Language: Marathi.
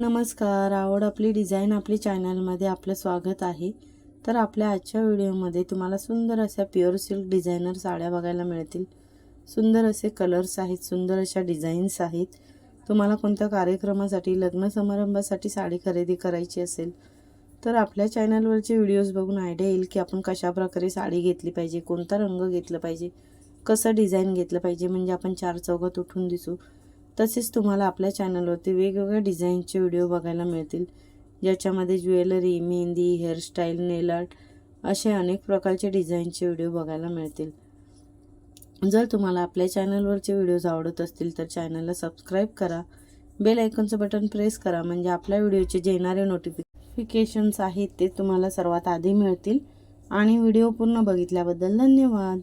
नमस्कार. आवड आपली डिझाईन आपली चॅनलमध्ये आपलं स्वागत आहे. तर आपल्या आजच्या व्हिडिओमध्ये तुम्हाला सुंदर अशा प्युअर सिल्क डिझायनर साड्या बघायला मिळतील. सुंदर असे कलर्स आहेत, सुंदर अशा डिझाईन्स आहेत. तुम्हाला कोणत्या कार्यक्रमासाठी, लग्न समारंभासाठी साडी खरेदी करायची असेल तर आपल्या चॅनलवरचे व्हिडिओज बघून आयडिया येईल की आपण कशा प्रकारे साडी घेतली पाहिजे, कोणता रंग घेतला पाहिजे, कसं डिझाईन घेतलं पाहिजे, म्हणजे आपण चार चौघात उठून दिसू. तसेच तुम्हाला आपल्या चॅनलवरती वेगवेगळ्या डिझाईनचे व्हिडिओ बघायला मिळतील, ज्याच्यामध्ये ज्वेलरी, मेहंदी, हेअरस्टाईल, नेल आर्ट असे अनेक प्रकारचे डिझाईनचे व्हिडिओ बघायला मिळतील. जर तुम्हाला आपल्या चॅनलवरचे व्हिडिओज आवडत असतील तर चॅनलला सबस्क्राईब करा, बेल आयकॉनचं बटन प्रेस करा, म्हणजे आपल्या व्हिडिओचे जे येणारे नोटिफिकेशन्स आहेत ते तुम्हाला सर्वात आधी मिळतील. आणि व्हिडिओ पूर्ण बघितल्याबद्दल धन्यवाद.